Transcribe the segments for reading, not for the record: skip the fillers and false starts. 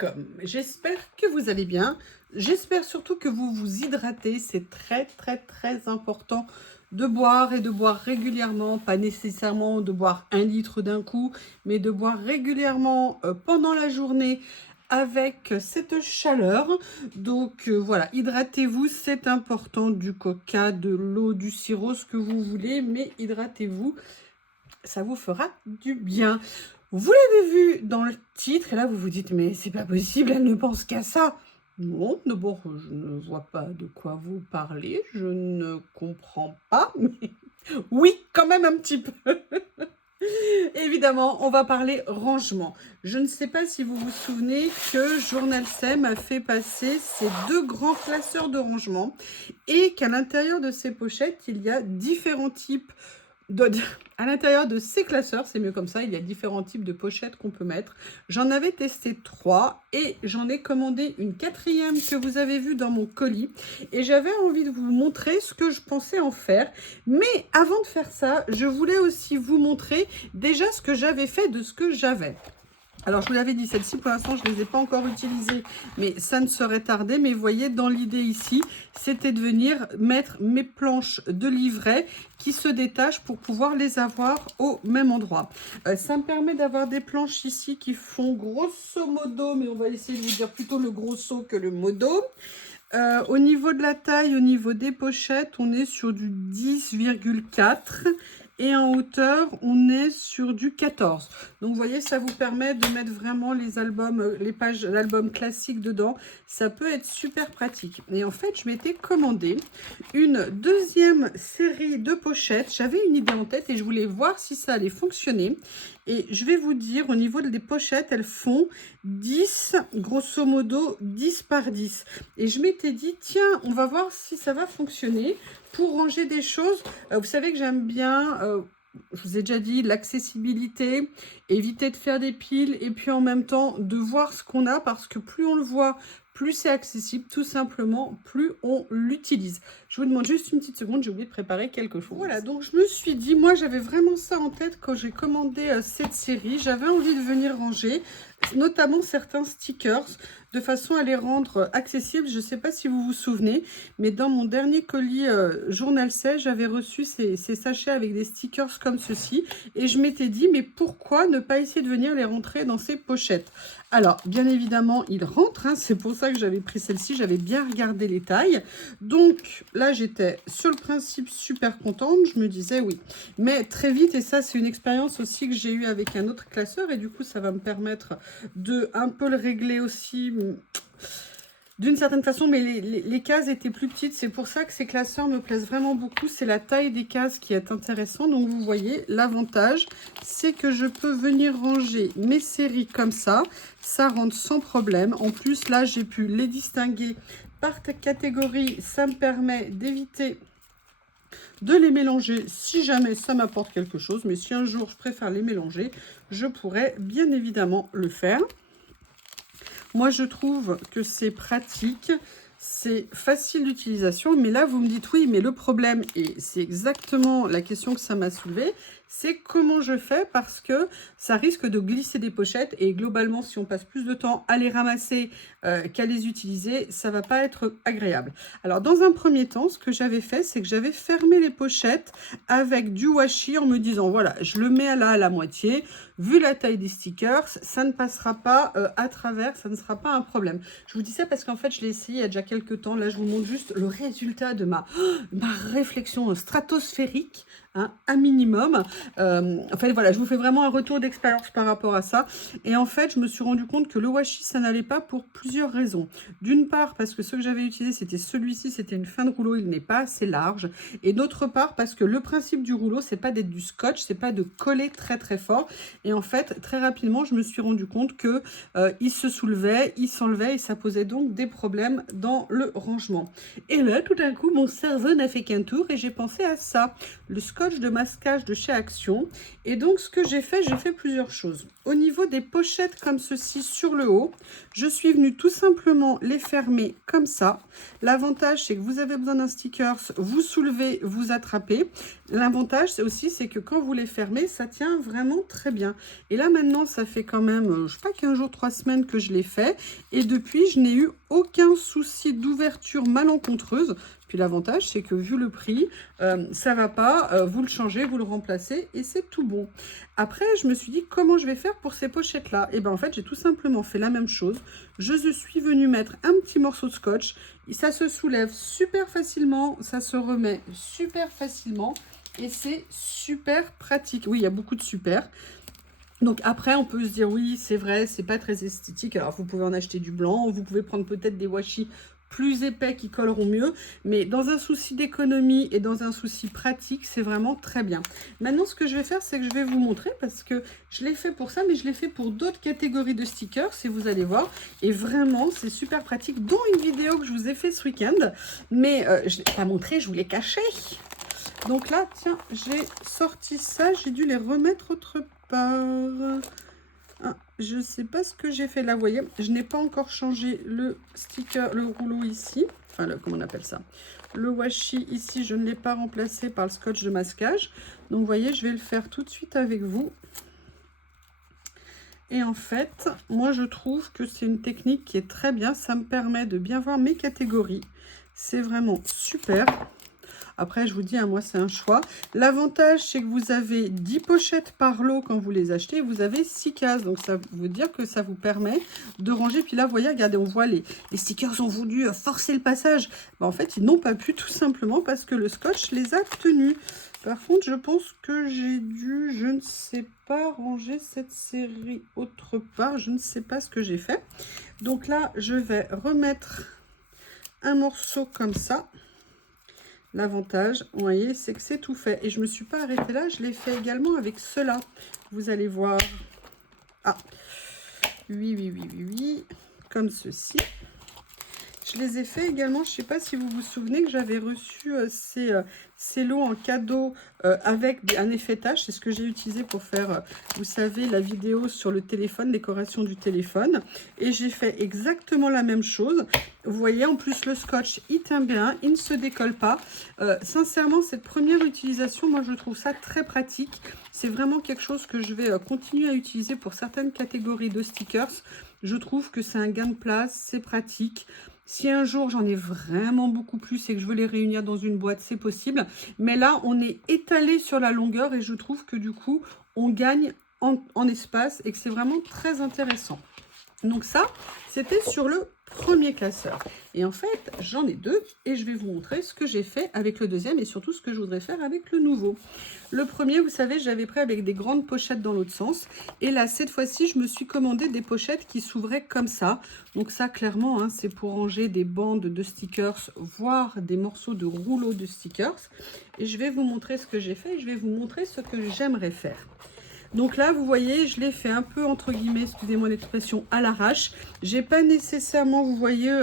alaikum. J'espère que vous allez bien. J'espère surtout que vous vous hydratez. C'est très important de boire et de boire régulièrement. Pas nécessairement de boire 1 litre d'un coup, mais de boire régulièrement pendant la journée avec cette chaleur. Donc voilà, hydratez-vous, c'est important. Du coca, de l'eau, du sirop, ce que vous voulez, mais hydratez-vous. Ça vous fera du bien. Vous l'avez vu dans le titre, et là vous vous dites, mais c'est pas possible, elle ne pense qu'à ça. Non, d'abord, je ne vois pas de quoi vous parlez, je ne comprends pas, mais oui, quand même un petit peu. Évidemment, on va parler rangement. Je ne sais pas si vous vous souvenez que Journal SEM a fait passer ces 2 grands classeurs de rangement et qu'à l'intérieur de ces pochettes, il y a différents types à l'intérieur de ces classeurs, c'est mieux comme ça, il y a différents types de pochettes qu'on peut mettre. J'en avais testé 3 et j'en ai commandé une 4e que vous avez vue dans mon colis. Et j'avais envie de vous montrer ce que je pensais en faire. Mais avant de faire ça, je voulais aussi vous montrer déjà ce que j'avais fait de ce que j'avais. Alors, je vous l'avais dit, celles-ci, pour l'instant, je ne les ai pas encore utilisées, mais ça ne serait tardé. Mais vous voyez, dans l'idée ici, c'était de venir mettre mes planches de livret qui se détachent pour pouvoir les avoir au même endroit. Ça me permet d'avoir des planches ici qui font grosso modo, mais on va essayer de vous dire plutôt le grosso que le modo. Au niveau de la taille, au niveau des pochettes, on est sur du 10,4 et en hauteur, on est sur du 14. Donc, vous voyez, ça vous permet de mettre vraiment les albums, les pages d'albums classiques dedans. Ça peut être super pratique. Et en fait, je m'étais commandé une 2e série de pochettes. J'avais une idée en tête et je voulais voir si ça allait fonctionner. Et je vais vous dire, au niveau des pochettes, elles font 10, grosso modo, 10 par 10. Et je m'étais dit, tiens, on va voir si ça va fonctionner pour ranger des choses. Vous savez que j'aime bien, je vous ai déjà dit, l'accessibilité, éviter de faire des piles et puis en même temps de voir ce qu'on a parce que plus on le voit, plus c'est accessible, tout simplement, plus on l'utilise. Je vous demande juste une petite seconde, j'ai oublié de préparer quelque chose. Voilà, donc je me suis dit, moi j'avais vraiment ça en tête quand j'ai commandé cette série. J'avais envie de venir ranger, notamment certains stickers, de façon à les rendre accessibles. Je ne sais pas si vous vous souvenez, mais dans mon dernier colis Journal 16, j'avais reçu ces sachets avec des stickers comme ceci. Et je m'étais dit, mais pourquoi ne pas essayer de venir les rentrer dans ces pochettes? Alors, bien évidemment, ils rentrent, hein, c'est pour ça que j'avais pris celle-ci, j'avais bien regardé les tailles. Donc, là, j'étais sur le principe super contente, je me disais oui. Mais très vite, et ça, c'est une expérience aussi que j'ai eue avec un autre classeur, et du coup, ça va me permettre de un peu le régler aussi d'une certaine façon, mais les cases étaient plus petites. C'est pour ça que ces classeurs me plaisent vraiment beaucoup. C'est la taille des cases qui est intéressante. Donc, vous voyez, l'avantage, c'est que je peux venir ranger mes séries comme ça. Ça rentre sans problème. En plus, là, j'ai pu les distinguer par catégorie. Ça me permet d'éviter de les mélanger si jamais ça m'apporte quelque chose. Mais si un jour, je préfère les mélanger, je pourrais bien évidemment le faire. Moi, je trouve que c'est pratique, c'est facile d'utilisation. Mais là, vous me dites oui, mais le problème, et c'est exactement la question que ça m'a soulevée, c'est comment je fais parce que ça risque de glisser des pochettes. Et globalement, si on passe plus de temps à les ramasser qu'à les utiliser, ça ne va pas être agréable. Alors, dans un premier temps, ce que j'avais fait, c'est que j'avais fermé les pochettes avec du washi en me disant, voilà, je le mets là à la moitié. Vu la taille des stickers, ça ne passera pas à travers, ça ne sera pas un problème. Je vous dis ça parce qu'en fait, je l'ai essayé il y a déjà quelques temps. Là, je vous montre juste le résultat de ma réflexion stratosphérique, hein, un minimum. En fait, voilà, je vous fais vraiment un retour d'expérience par rapport à ça. Et en fait, je me suis rendu compte que le washi, ça n'allait pas pour plusieurs raisons. D'une part, parce que ce que j'avais utilisé, c'était celui-ci, c'était une fin de rouleau, il n'est pas assez large. Et d'autre part, parce que le principe du rouleau, c'est pas d'être du scotch, c'est pas de coller très fort. Et en fait, très rapidement, je me suis rendu compte que il se soulevait, il s'enlevait et ça posait donc des problèmes dans le rangement. Et là, tout d'un coup, mon cerveau n'a fait qu'un tour et j'ai pensé à ça, le scotch de masquage de chez Action. Et donc, ce que j'ai fait plusieurs choses. Au niveau des pochettes comme ceci sur le haut, je suis venue tout simplement les fermer comme ça. L'avantage, c'est que vous avez besoin d'un sticker, vous soulevez, vous attrapez. L'avantage, c'est aussi, c'est que quand vous les fermez, ça tient vraiment très bien. Et là, maintenant, ça fait quand même, je sais pas, 15 jours, 3 semaines que je l'ai fait. Et depuis, je n'ai eu aucun souci d'ouverture malencontreuse. Puis l'avantage, c'est que vu le prix, ça va pas, vous le changez, vous le remplacez et c'est tout bon. Après, je me suis dit, comment je vais faire pour ces pochettes-là? Et bien, en fait, j'ai tout simplement fait la même chose. Je suis venue mettre un petit morceau de scotch. Ça se soulève super facilement, ça se remet super facilement. Et c'est super pratique. Oui, il y a beaucoup de super. Donc après, on peut se dire, oui, c'est vrai, c'est pas très esthétique. Alors, vous pouvez en acheter du blanc. Vous pouvez prendre peut-être des washi plus épais qui colleront mieux. Mais dans un souci d'économie et dans un souci pratique, c'est vraiment très bien. Maintenant, ce que je vais faire, c'est que je vais vous montrer parce que je l'ai fait pour ça, mais je l'ai fait pour d'autres catégories de stickers, si vous allez voir. Et vraiment, c'est super pratique, dont une vidéo que je vous ai fait ce week-end. Mais je ne l'ai pas montré, je vous l'ai caché. Donc là, tiens, j'ai sorti ça. J'ai dû les remettre autre part. Ah, je ne sais pas ce que j'ai fait là. Vous voyez, je n'ai pas encore changé le sticker, le rouleau ici. Enfin, comment on appelle ça? Le washi ici, je ne l'ai pas remplacé par le scotch de masquage. Donc, vous voyez, je vais le faire tout de suite avec vous. Et en fait, moi, je trouve que c'est une technique qui est très bien. Ça me permet de bien voir mes catégories. C'est vraiment super. Après, je vous dis, hein, moi, c'est un choix. L'avantage, c'est que vous avez 10 pochettes par lot quand vous les achetez. Vous avez 6 cases. Donc, ça veut dire que ça vous permet de ranger. Puis là, vous voyez, regardez, on voit les stickers ont voulu forcer le passage. Ben, en fait, ils n'ont pas pu tout simplement parce que le scotch les a tenus. Par contre, je pense que j'ai dû, je ne sais pas, ranger cette série autre part. Je ne sais pas ce que j'ai fait. Donc là, je vais remettre un morceau comme ça. L'avantage, vous voyez, c'est que c'est tout fait. Et je ne me suis pas arrêtée là, je l'ai fait également avec cela. Vous allez voir. Ah, oui, comme ceci. Je les ai fait également, je ne sais pas si vous vous souvenez que j'avais reçu ces lots en cadeau avec un effetage. C'est ce que j'ai utilisé pour faire, vous savez, la vidéo sur le téléphone, décoration du téléphone. Et j'ai fait exactement la même chose. Vous voyez, en plus, le scotch, il tient bien, il ne se décolle pas. Sincèrement, cette première utilisation, moi, je trouve ça très pratique. C'est vraiment quelque chose que je vais continuer à utiliser pour certaines catégories de stickers. Je trouve que c'est un gain de place, c'est pratique. Si un jour j'en ai vraiment beaucoup plus et que je veux les réunir dans une boîte, c'est possible. Mais là, on est étalé sur la longueur et je trouve que du coup, on gagne en espace et que c'est vraiment très intéressant. Donc ça, c'était sur le premier classeur. Et en fait, j'en ai deux et je vais vous montrer ce que j'ai fait avec le deuxième et surtout ce que je voudrais faire avec le nouveau. Le premier, vous savez, j'avais pris avec des grandes pochettes dans l'autre sens. Et là, cette fois-ci, je me suis commandé des pochettes qui s'ouvraient comme ça. Donc ça, clairement, hein, c'est pour ranger des bandes de stickers, voire des morceaux de rouleaux de stickers. Et je vais vous montrer ce que j'ai fait et je vais vous montrer ce que j'aimerais faire. Donc là, vous voyez, je l'ai fait un peu, entre guillemets, excusez-moi l'expression, à l'arrache. J'ai pas nécessairement, vous voyez,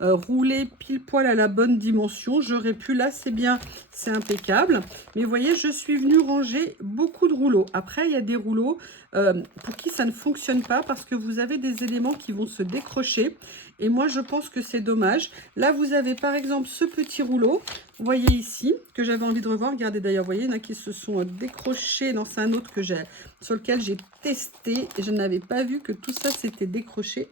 roulé pile poil à la bonne dimension. J'aurais pu, là, c'est bien, c'est impeccable. Mais vous voyez, je suis venue ranger beaucoup de rouleaux. Après, il y a des rouleaux pour qui ça ne fonctionne pas parce que vous avez des éléments qui vont se décrocher. Et moi, je pense que c'est dommage. Là, vous avez par exemple ce petit rouleau, vous voyez ici, que j'avais envie de revoir. Regardez d'ailleurs, vous voyez, il y en a qui se sont décrochés. Non, c'est un autre que sur lequel j'ai testé et je n'avais pas vu que tout ça s'était décroché.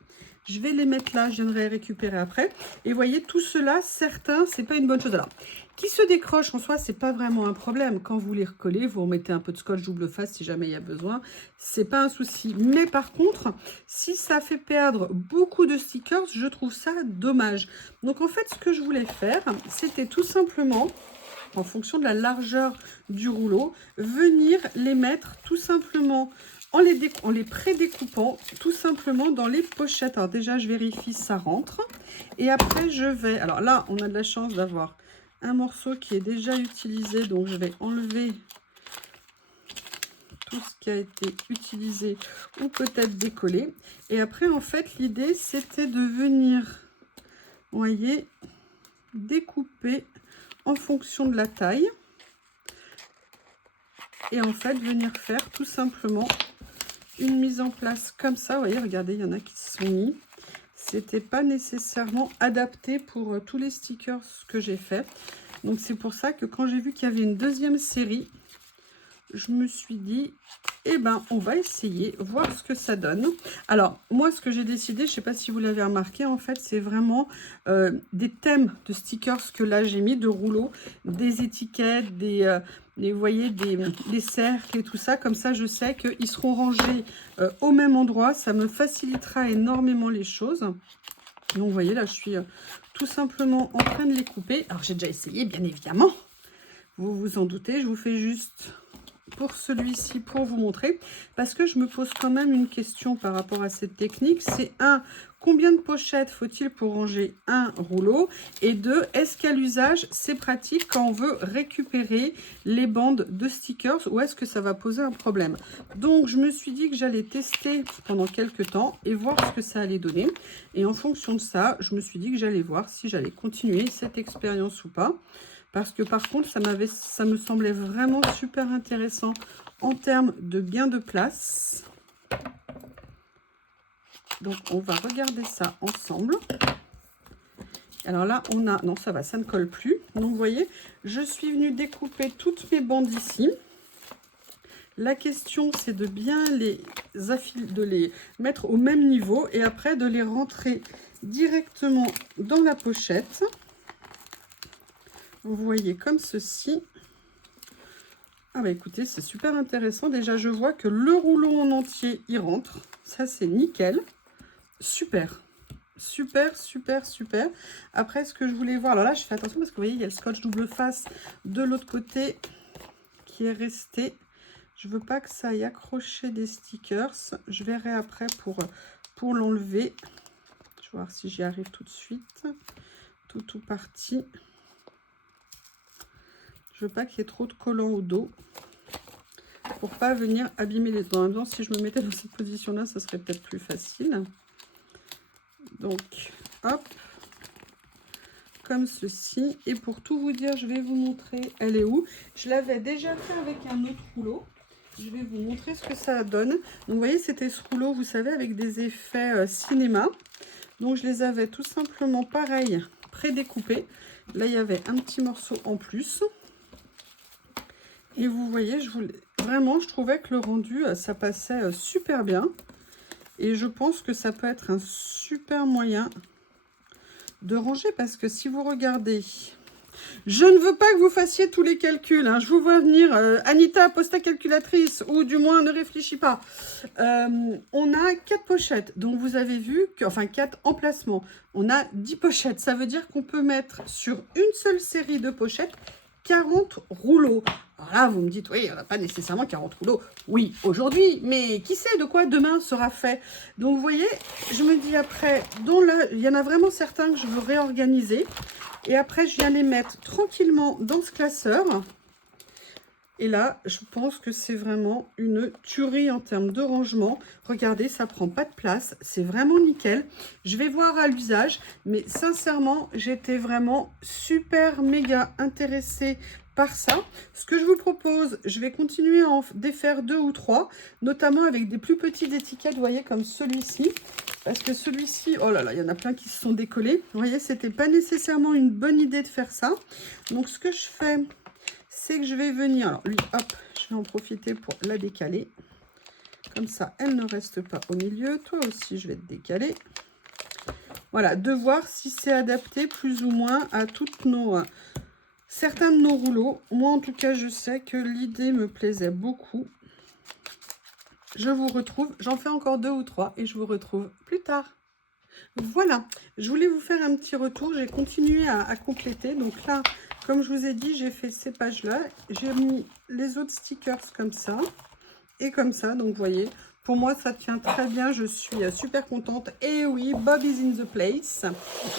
Je vais les mettre là, j'aimerais récupérer après. Et vous voyez, tout cela, certains, c'est pas une bonne chose. Alors, qui se décroche en soi, c'est pas vraiment un problème. Quand vous les recollez, vous remettez un peu de scotch double face si jamais il y a besoin. C'est pas un souci. Mais par contre, si ça fait perdre beaucoup de stickers, je trouve ça dommage. Donc en fait, ce que je voulais faire, c'était tout simplement, en fonction de la largeur du rouleau, venir les mettre tout simplement en les pré-découpant tout simplement dans les pochettes. Alors déjà, je vérifie ça rentre. Et après, je vais... Alors là, on a de la chance d'avoir un morceau qui est déjà utilisé. Donc, je vais enlever tout ce qui a été utilisé ou peut-être décollé. Et après, en fait, l'idée, c'était de venir, vous voyez, découper en fonction de la taille. Et en fait, venir faire tout simplement une mise en place comme ça. Vous voyez, regardez, il y en a qui se sont mis. C'était pas nécessairement adapté pour tous les stickers que j'ai fait. Donc c'est pour ça que quand j'ai vu qu'il y avait une deuxième série, je me suis dit, eh ben, on va essayer, voir ce que ça donne. Alors, moi, ce que j'ai décidé, je ne sais pas si vous l'avez remarqué, en fait, c'est vraiment des thèmes de stickers que là, j'ai mis, de rouleaux, des étiquettes, vous voyez, des cercles et tout ça. Comme ça, je sais qu'ils seront rangés au même endroit. Ça me facilitera énormément les choses. Donc, vous voyez, là, je suis tout simplement en train de les couper. Alors, j'ai déjà essayé, bien évidemment. Vous vous en doutez, je vous fais juste... pour celui-ci, pour vous montrer, parce que je me pose quand même une question par rapport à cette technique. C'est combien de pochettes faut-il pour ranger un rouleau? Et deux, est-ce qu'à l'usage, c'est pratique quand on veut récupérer les bandes de stickers ou est-ce que ça va poser un problème? Donc, je me suis dit que j'allais tester pendant quelques temps et voir ce que ça allait donner. Et en fonction de ça, je me suis dit que j'allais voir si j'allais continuer cette expérience ou pas. Parce que par contre, ça me semblait vraiment super intéressant en termes de gain de place. Donc, on va regarder ça ensemble. Alors là, on a... Non, ça va, ça ne colle plus. Donc, vous voyez, je suis venue découper toutes mes bandes ici. La question, c'est de bien de les mettre au même niveau et après de les rentrer directement dans la pochette. Vous voyez comme ceci. Ah bah écoutez, c'est super intéressant. Déjà, je vois que le rouleau en entier, il rentre. Ça, c'est nickel. Super. Super, super, super. Après, ce que je voulais voir... Alors là, je fais attention parce que vous voyez, il y a le scotch double face de l'autre côté qui est resté. Je veux pas que ça aille accrocher des stickers. Je verrai après pour l'enlever. Je vais voir si j'y arrive tout de suite. Tout parti. Je veux pas qu'il y ait trop de collants au dos pour pas venir abîmer les dents. En même temps, si je me mettais dans cette position-là, ça serait peut-être plus facile. Donc, hop, comme ceci. Et pour tout vous dire, je vais vous montrer, elle est où. Je l'avais déjà fait avec un autre rouleau. Je vais vous montrer ce que ça donne. Donc, vous voyez, c'était ce rouleau, vous savez, avec des effets cinéma. Donc, je les avais tout simplement pareil, pré-découpés. Là, il y avait un petit morceau en plus. Et vous voyez, vraiment, je trouvais que le rendu, ça passait super bien. Et je pense que ça peut être un super moyen de ranger. Parce que si vous regardez, je ne veux pas que vous fassiez tous les calculs. Hein. Je vous vois venir, Anita, posta calculatrice, ou du moins ne réfléchis pas. On a 4 pochettes. Donc vous avez vu, enfin 4 emplacements. On a 10 pochettes. Ça veut dire qu'on peut mettre sur une seule série de pochettes 40 rouleaux. Alors là, vous me dites, oui, on n'a pas nécessairement 40 rouleaux. Oui, aujourd'hui, mais qui sait de quoi demain sera fait. Donc, vous voyez, je me dis après, il y en a vraiment certains que je veux réorganiser. Et après, je viens les mettre tranquillement dans ce classeur. Et là, je pense que c'est vraiment une tuerie en termes de rangement. Regardez, ça prend pas de place. C'est vraiment nickel. Je vais voir à l'usage. Mais sincèrement, j'étais vraiment super méga intéressée par ça. Ce que je vous propose, je vais continuer à en défaire 2 ou 3. Notamment avec des plus petites étiquettes, vous voyez, comme celui-ci. Parce que celui-ci, oh là là, il y en a plein qui se sont décollés. Vous voyez, c'était pas nécessairement une bonne idée de faire ça. Donc, ce que je fais... c'est que je vais venir, alors lui, hop, je vais en profiter pour la décaler. Comme ça, elle ne reste pas au milieu. Toi aussi, je vais te décaler. Voilà, de voir si c'est adapté plus ou moins à toutes certains de nos rouleaux. Moi, en tout cas, je sais que l'idée me plaisait beaucoup. Je vous retrouve, j'en fais encore 2 ou 3 et je vous retrouve plus tard. Voilà, je voulais vous faire un petit retour. J'ai continué à compléter. Donc là, comme je vous ai dit, j'ai fait ces pages-là. J'ai mis les autres stickers comme ça et comme ça. Donc, vous voyez, pour moi, ça tient très bien. Je suis super contente. Et oui, Bob is in the place.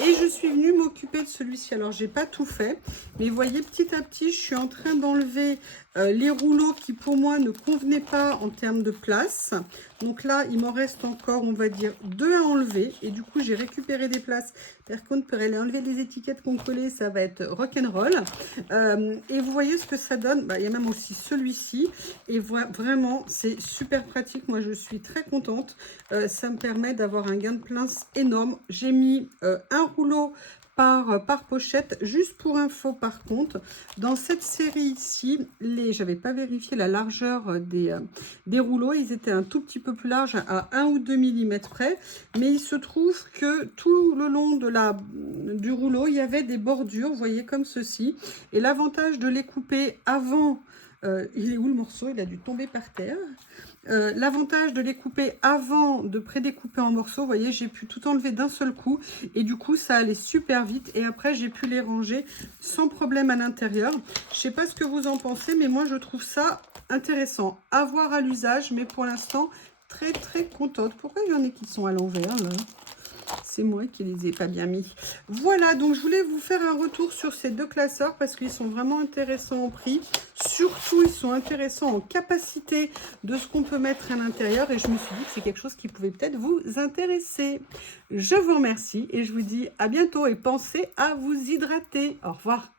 Et je suis venue m'occuper de celui-ci. Alors, j'ai pas tout fait. Mais vous voyez, petit à petit, je suis en train d'enlever les rouleaux qui, pour moi, ne convenaient pas en termes de place. Donc là, il m'en reste encore, on va dire, 2 à enlever. Et du coup, j'ai récupéré des places. Par contre, pour aller enlever les étiquettes qu'on collait, ça va être rock'n'roll. Et vous voyez ce que ça donne. Bah, il y a même aussi celui-ci. Et vraiment, c'est super pratique. Moi, je suis très contente. Ça me permet d'avoir un gain de place énorme. J'ai mis un rouleau par pochette. Juste pour info par contre, dans cette série ici, j'avais pas vérifié la largeur des rouleaux, ils étaient un tout petit peu plus larges à 1 ou 2 mm près, mais il se trouve que tout le long du rouleau, il y avait des bordures, vous voyez, comme ceci, et l'avantage de les couper avant, il est où le morceau? Il a dû tomber par terre. L'avantage de les couper avant de prédécouper en morceaux, vous voyez, j'ai pu tout enlever d'un seul coup et du coup ça allait super vite et après j'ai pu les ranger sans problème à l'intérieur. Je sais pas ce que vous en pensez, mais moi je trouve ça intéressant à voir à l'usage, mais pour l'instant très contente. Pourquoi il y en a qui sont à l'envers là? C'est moi qui les ai pas bien mis. Voilà, donc je voulais vous faire un retour sur ces deux classeurs parce qu'ils sont vraiment intéressants en prix. Surtout, ils sont intéressants en capacité de ce qu'on peut mettre à l'intérieur. Et je me suis dit que c'est quelque chose qui pouvait peut-être vous intéresser. Je vous remercie et je vous dis à bientôt. Et pensez à vous hydrater. Au revoir.